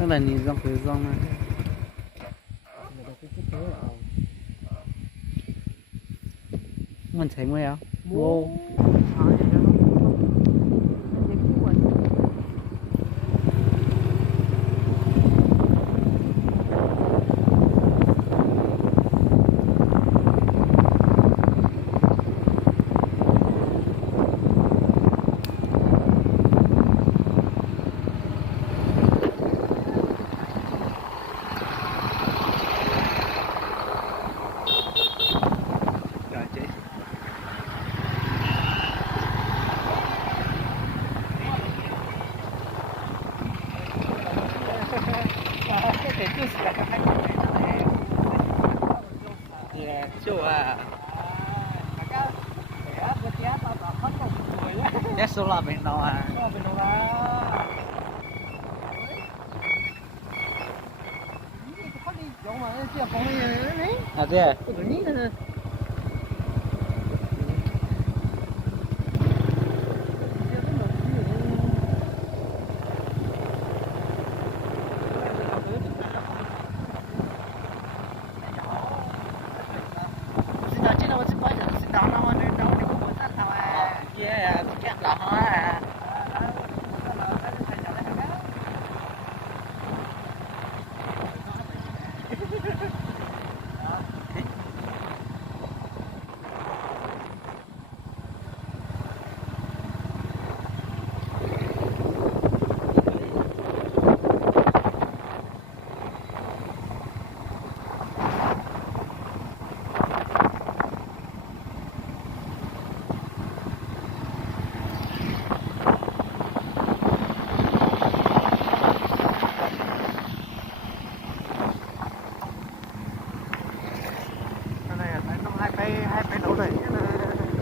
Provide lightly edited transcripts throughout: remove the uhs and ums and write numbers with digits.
Tức là nhìn dòng từ dòng này. Mình thấy mới không? Wow. Yes, số là bên đó à? À thế à? Yeah, chắc là hoa.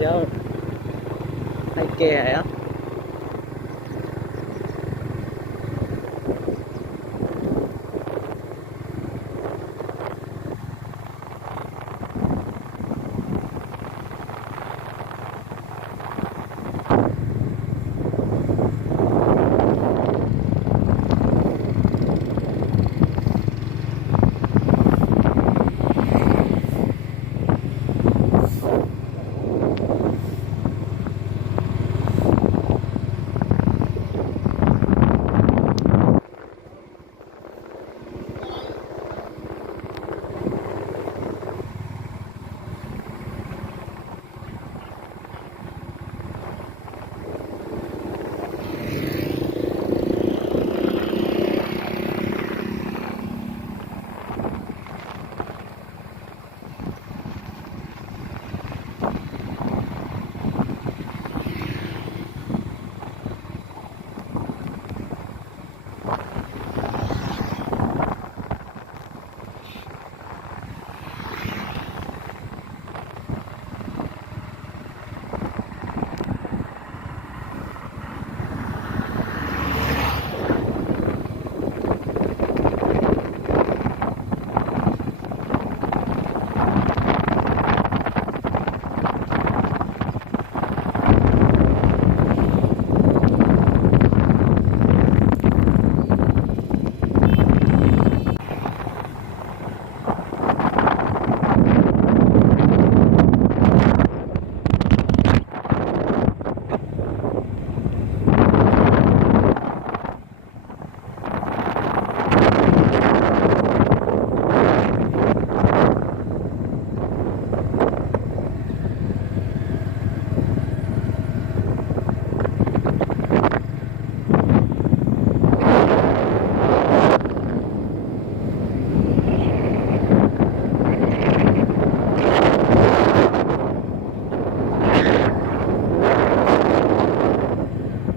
Vô hay kè á.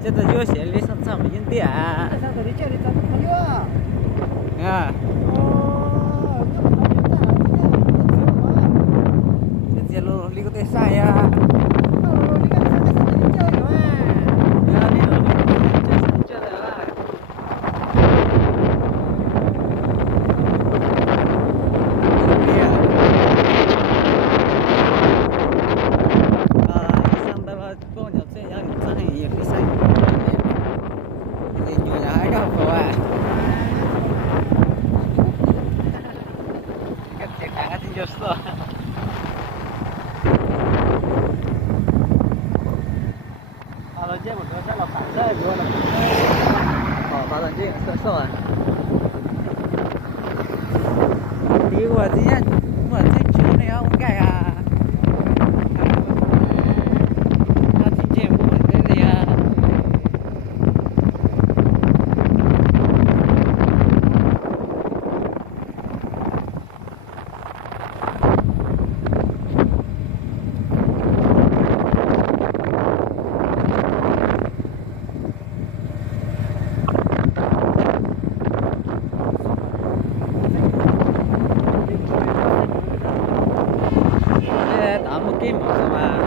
Chết rồi vô sẽ lấy sẵn sàng với nhân tiện à. À. Chết rồi luôn, đi có thể sai à. 됐어. 아, 너 이제 뭐 너가 잘 살아야 돼. Vào lần chứ sợ sợ à? Đi qua gì nhá, qua thích chú này không cái à? Nó thích chơi một cái gì à? Ở một cái mà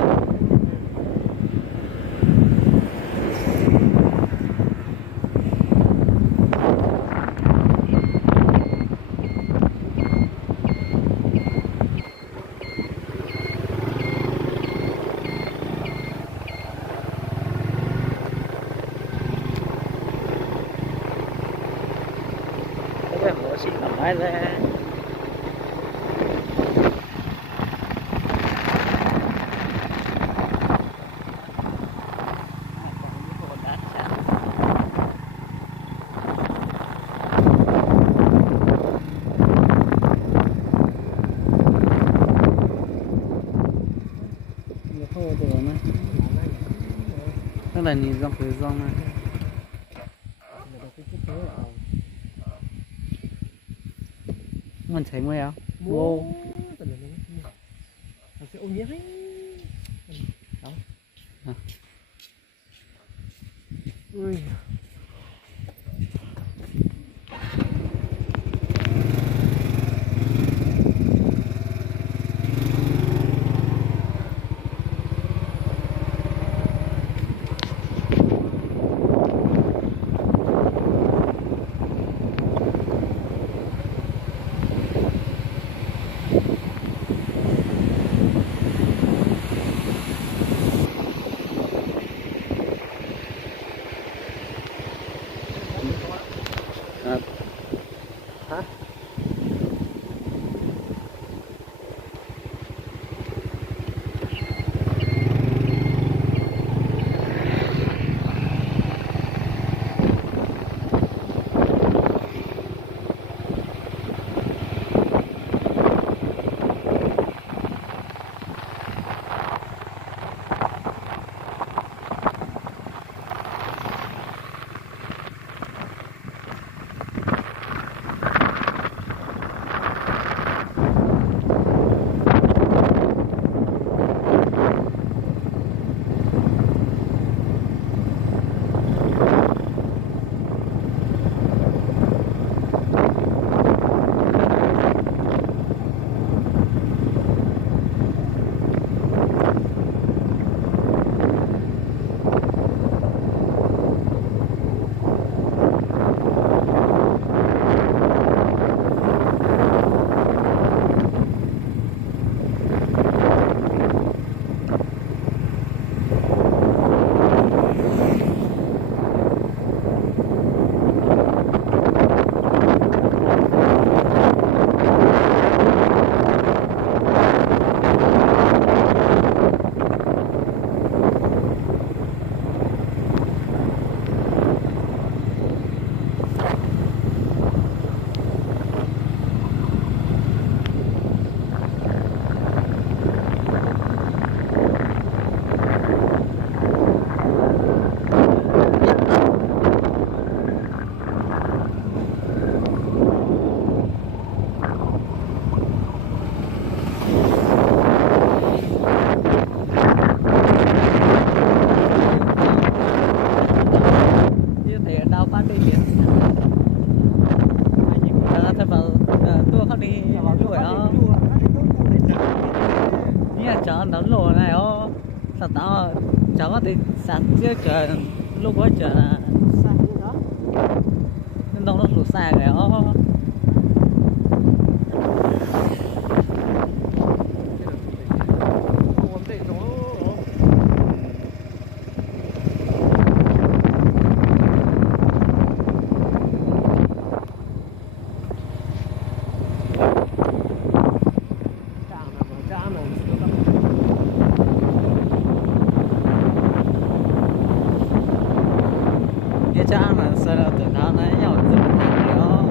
cái bộ xịn tầm ấy ra. Tức là nhìn dòng từ dòng này. Mình thấy mới không? Wow. Sẽ ô nhiễm ấy. Ui. Hả? chợ đón lùa này ó sao tao cháu có thể sạt chưa chờ lúc có chờ là nên đâu nó lụt xa cái ó 也这样能说了，对他那要怎么了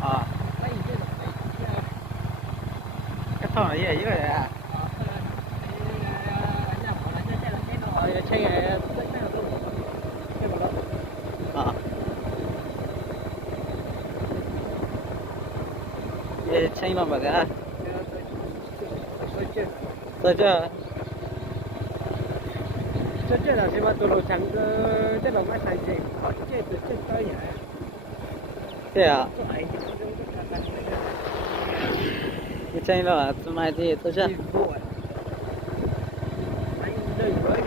？À, cái thằng này gì vậy à? À, ये चाहिए mà cái rồi chưa? Chết là xem mà tụi nó chẳng chết là mấy thằng gì họ chết từ chết tới vậy. Thế à? Có ai thì không có khả năng nữa. Cái चाहिए là tụi mày thì tôi chưa? Đi vô à. Anh đời với.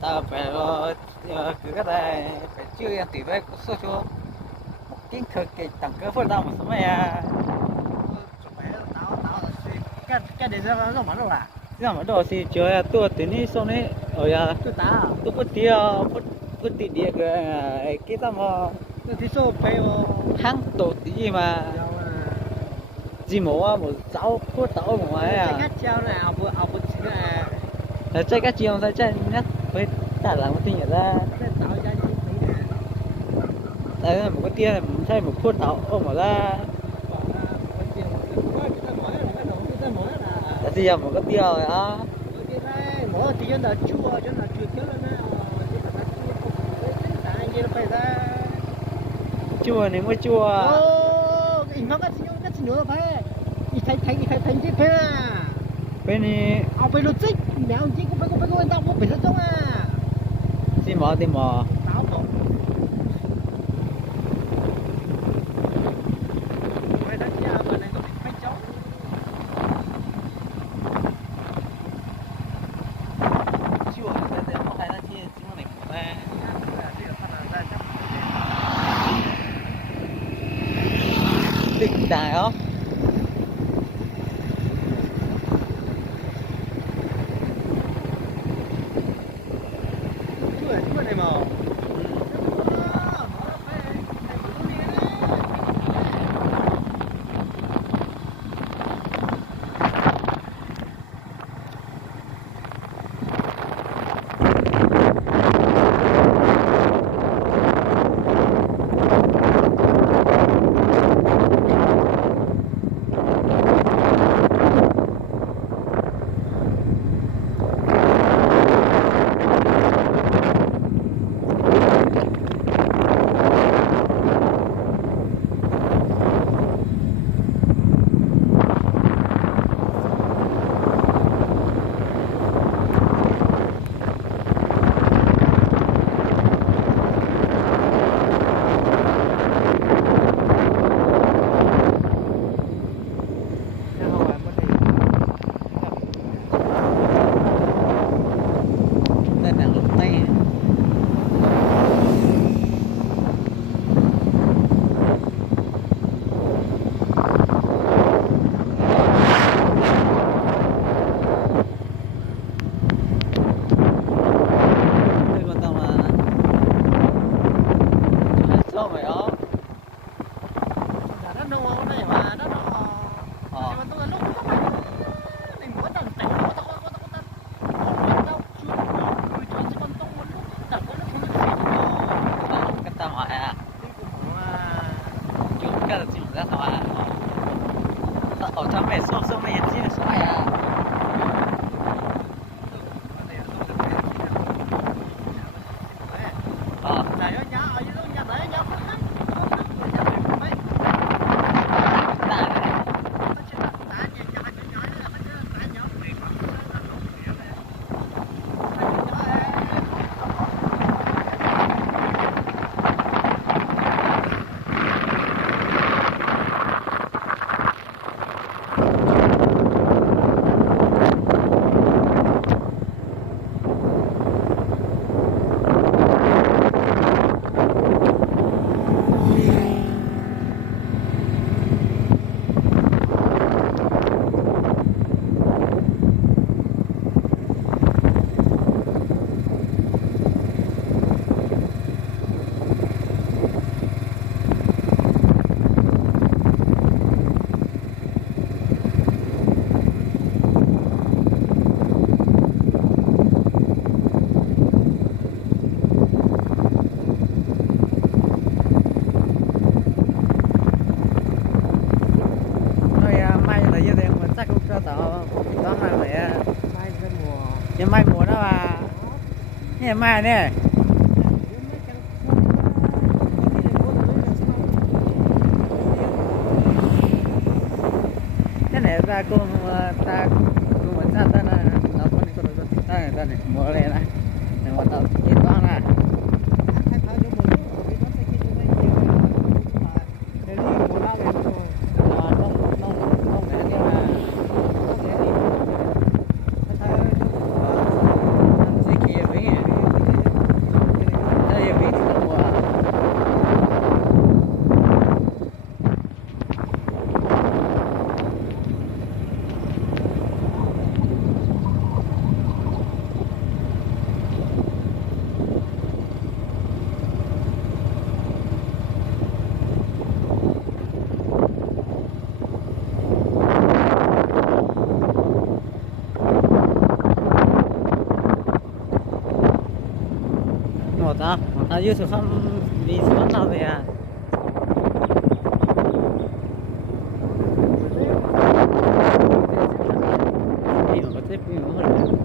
Ta phải cứ cái này phải chưa em tỷ với số cho một kiến thức cái tầng cơ phơi tao một số mày à Cái để ra nó mà đâu à? thế mà đồ thì chưa tôi tính đi xong đấy ở nhà Tôi ta. tôi có tiêu có tiền địa cái tao mà Tôi thì số phải tháng tổ tí gì mà gì một sáu phút tao một ngày cái à cách treo này ao bự chính là chơi cái chiều thôi chơi nhắc với ta làm một tin nhật ra cái tạo ra những cái này. đây là một cái tia này mình chơi một phút tao ôm vào ra là gì à một cái tia rồi á Mỗi tí cho nó chua chết nó phải ra. chua nếu mới chua Ô, cái nó cái gì nữa phải. Thành cái phải à. bên này Ao phải lột chích, mèo chích có phải tao không phải rất giống à. xin mỏ tìm mỏ Tao không. Mày đã chia mà này có bị bánh chó. chua để nó phải là chia chúng này của ta định tài không Chua này mà. ra sao à ở trong mẹ số mẹ chỉ là số à mai mùa đó mà nè mai nè cái này ta cùng mình ta ta là nó có đi con ta này mua lên này để mà tao chết con này ta dưới sự không đi xuống nào về à đi mà có tiếp hơn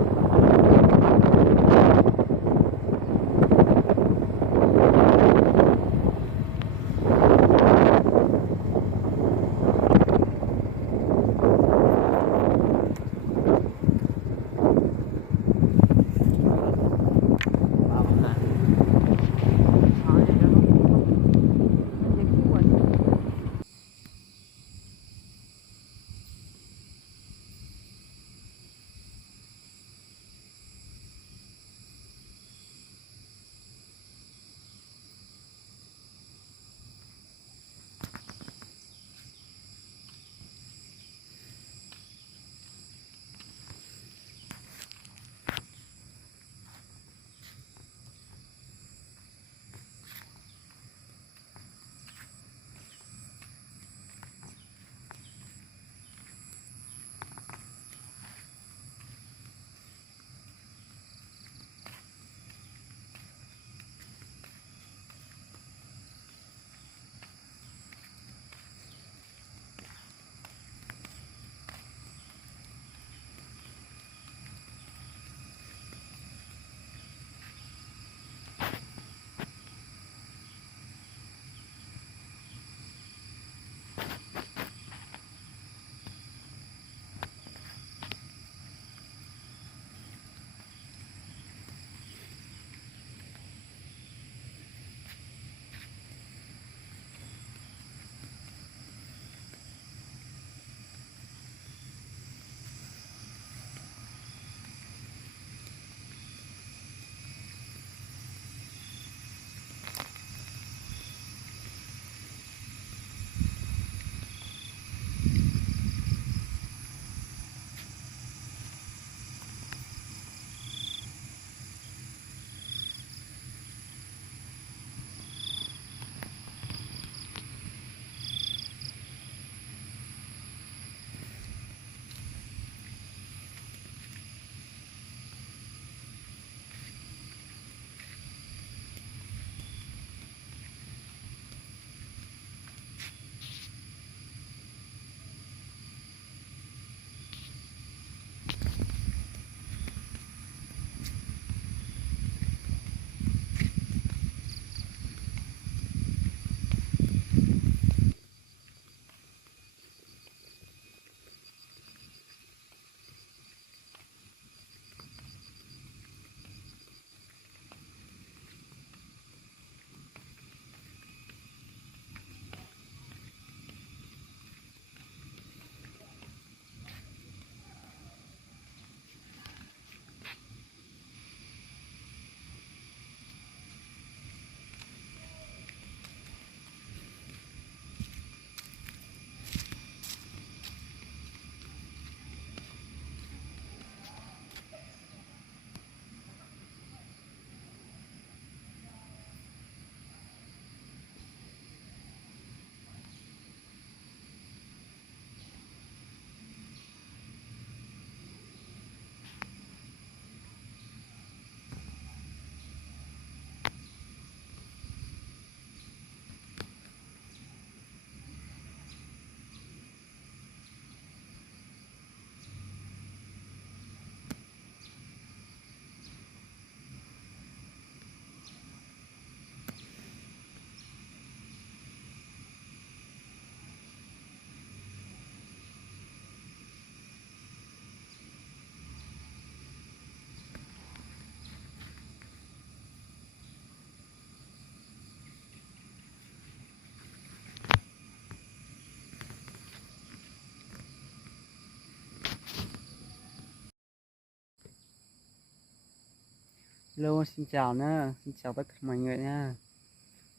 Hello, xin chào nhá, xin chào tất cả mọi người nha.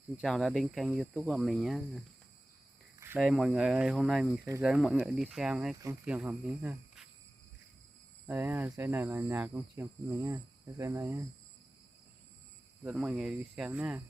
Xin chào đã đến kênh YouTube của mình nhé. Đây mọi người ơi, hôm nay mình sẽ dẫn mọi người đi xem cái công trường của mình nha. Đấy, dãy này là nhà công trường của mình nha. Cái dãy này nha. Dẫn mọi người đi xem nha.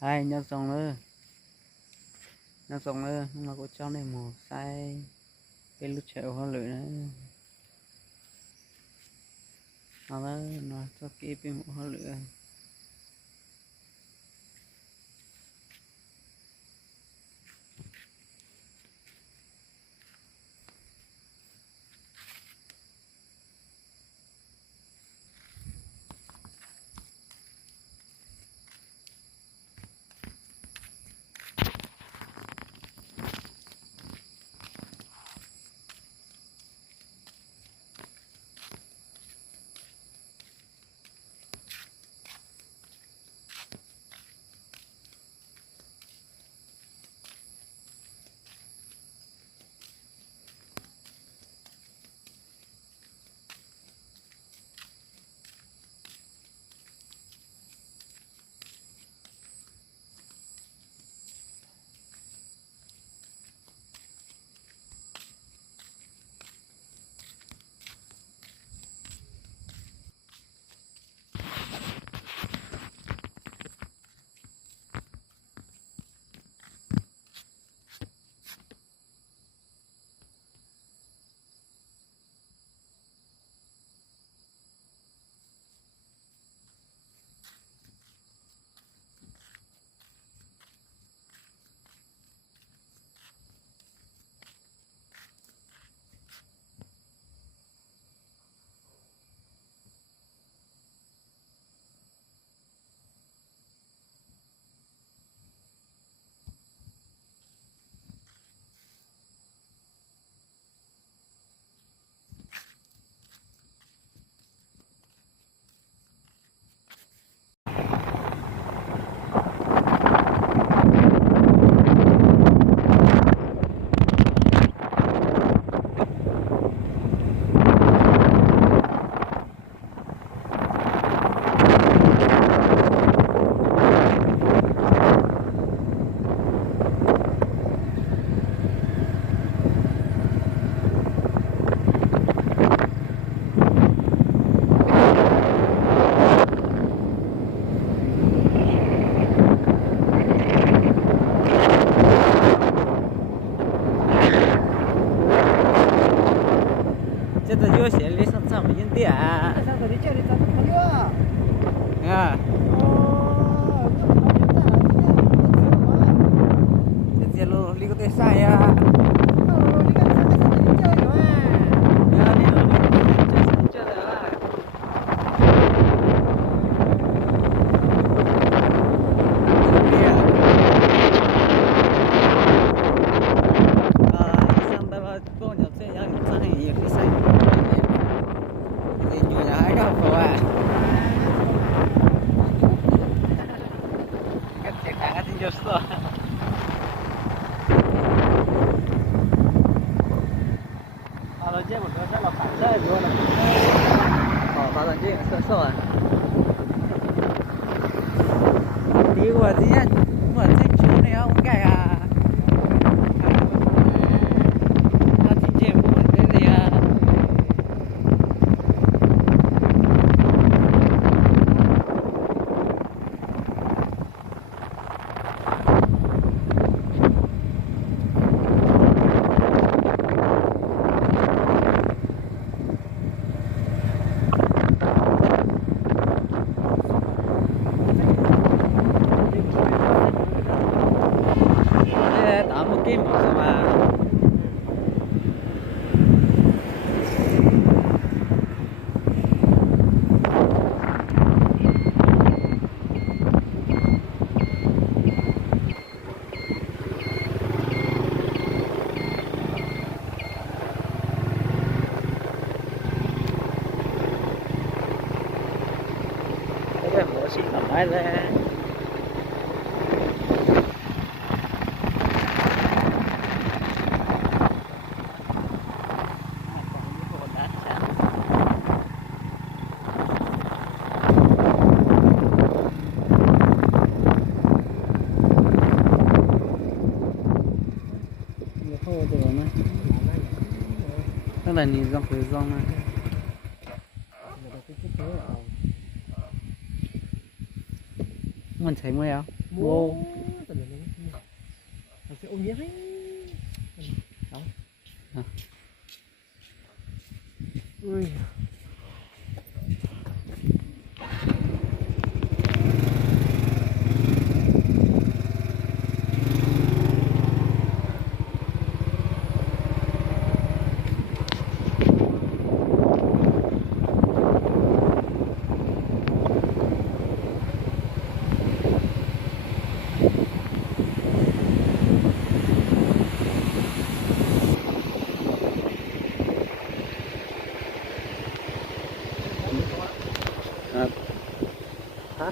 Hai nhân xong nữa. Nhân xong nữa, nhưng mà có cho này màu sai cái lúc chèo hoa lửa nữa. Nó cho kịp cái màu hoa lửa. Chết rồi vô sẽ lấy sẵn sàng với nhân tía à. Sao rồi đi chơi đi tao không nhớ. À. Chết chết luôn, đi có thể sai à. nhiều là đâu rồi cái chuyện cả thì just rồi rồi chứ một cái rất là phải rơi luôn này. vào lần chứ sợ à đi qua gì nhá qua thích chú này không cái à nó chỉ chém một cái gì à một kim mà cái bộ xịn lại ra tức là nhìn dòng cái dòng này mình thấy mới không Wow. Sẽ ô nhiễm ấy. À. Ui. Hả?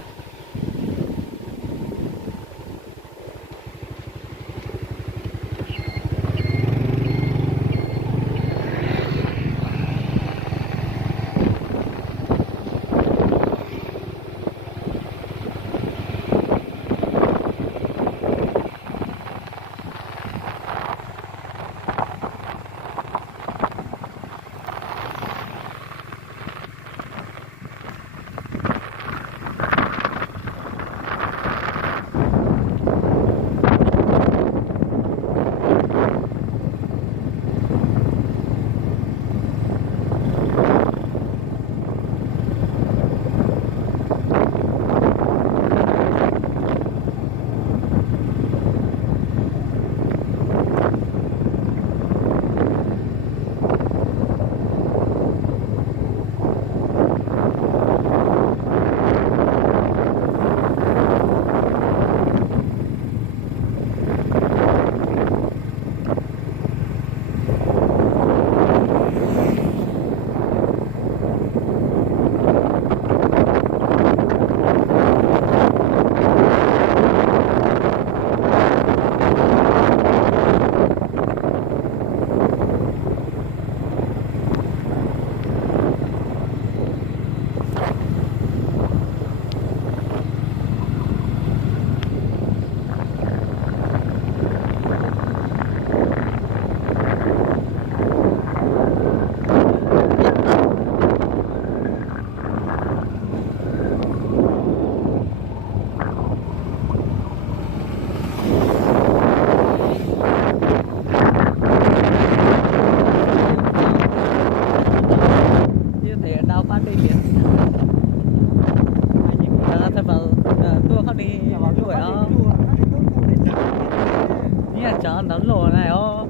đón lồ này ó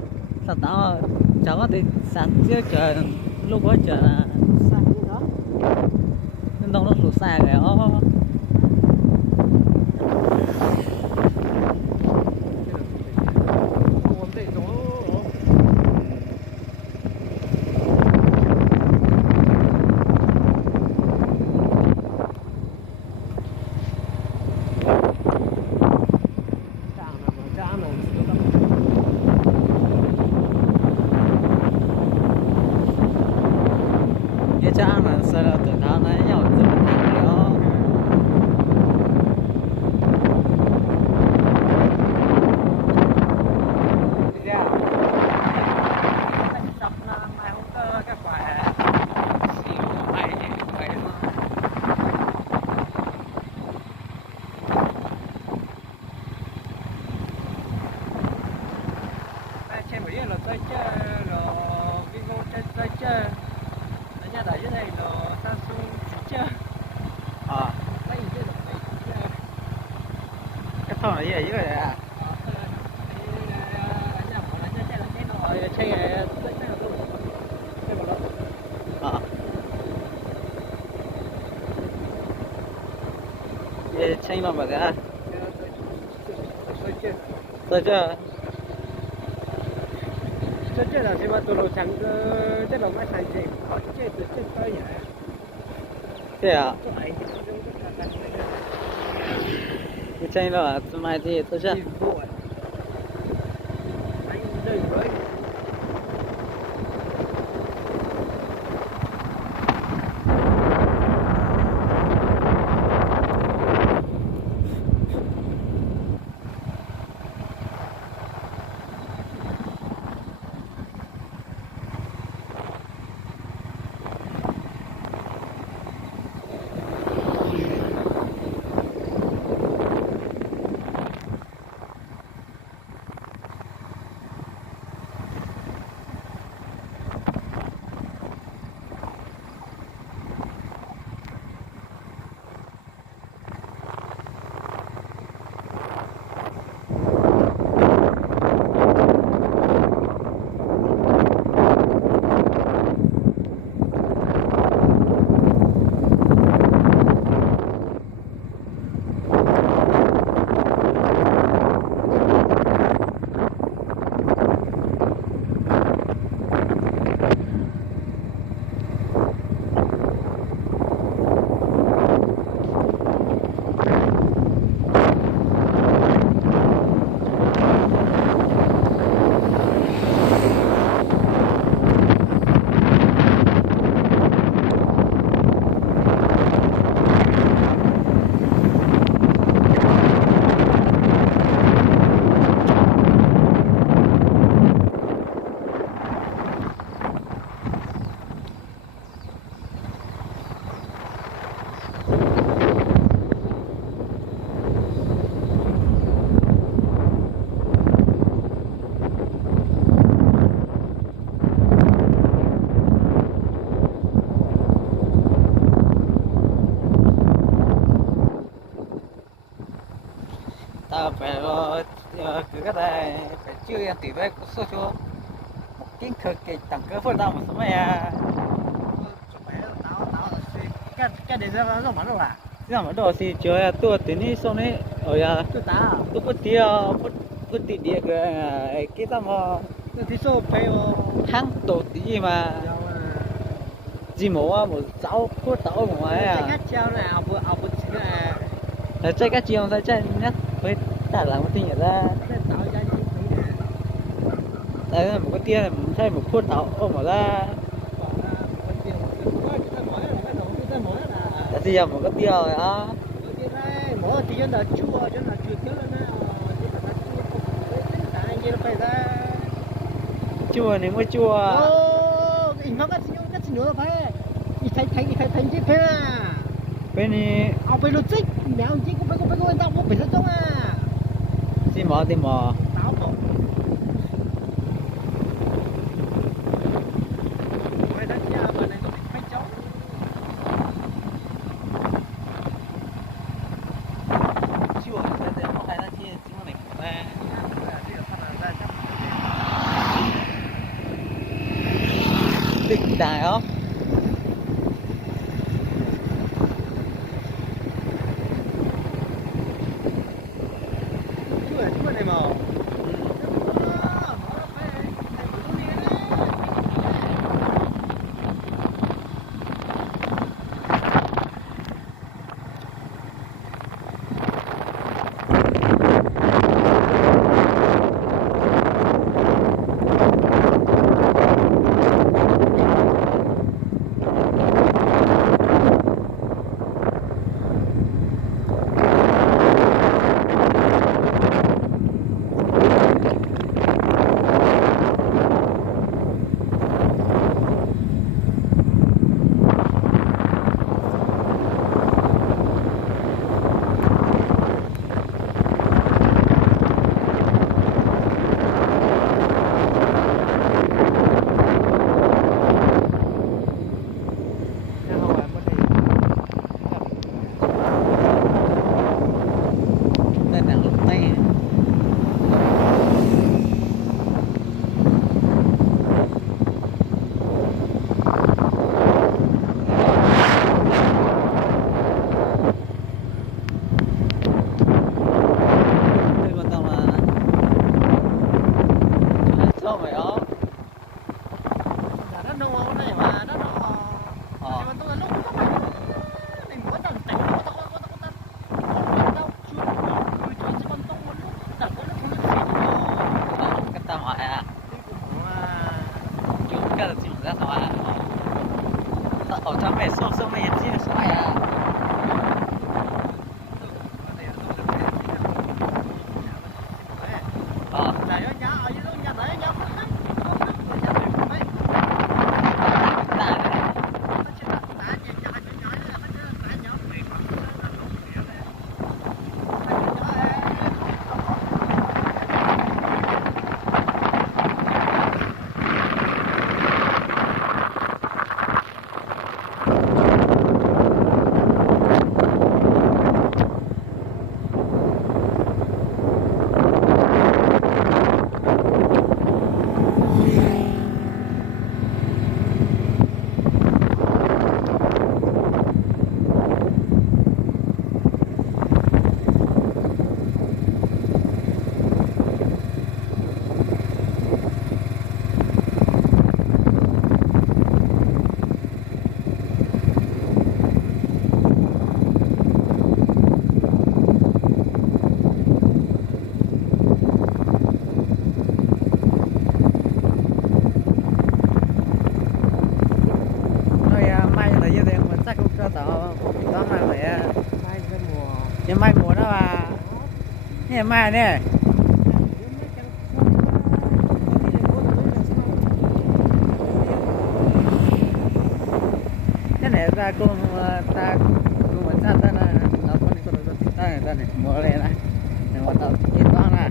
sao tao cháu có thể sáng trước trời lúc đó trời là nên đông nó sụt xa cái ó là gì vậy chứ à? Ờ. Vậy tranh mà vậy à? Rồi chưa? Chết là xem tôi lô trắng chết là máy xài gì họ chết từ chết tới vậy. Thế à? Tôi ấy thì tôi rất là căng đấy. Cái tranh đó là mai thì tôi chưa? Anh đời với Ta phải cứ cái này phải chưa em tỷ với số cho một kiến thức cái tầng cơ phơi tao một số mày à. cái để ra nó mà nó à Thế mà đó thì chơi tôi tính đi xong đấy ở nhà tôi ta tôi có tiền địa cái tao mà tôi thì số phải tháng tổ tí gì mà gì một sáu phút tao ở ngoài cái à. cách treo này ao bự chính là Là chơi cái chiều thôi chơi nhắc với đã làm cái gì ra. cái tạo ra những Đấy là một cái tia này chơi một phút tao ôm vào ra. Là gì một cái tia rồi á. mỗi tí là chua cho nó chua cái nó Chua nếu mới chua. ô nó cái gì nữa phải thấy chứ phải à Bên này ông phải logic mèo chứ không phải tao không phải rất giống à gì mỏ thì mỏ. tao không phải đánh giá mà này nó phải chống Chua thì không phải là chi chúng mình ra. Định đài không? Chú này mà sosok mayat sini saya. Oh,ยังไม่หมดนะว่าเนี่ยมาเนี่ยนี่ไหนตากุ้งเหมือนชาตินะเราคนนี้ก็รู้สึกได้ตอนนี้หมดเลยนะเดี๋ยวเรากินบ้างนะ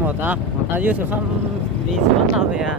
หมดอ่ะอายุสุขภาพดีสุขภาพเลยอ่ะ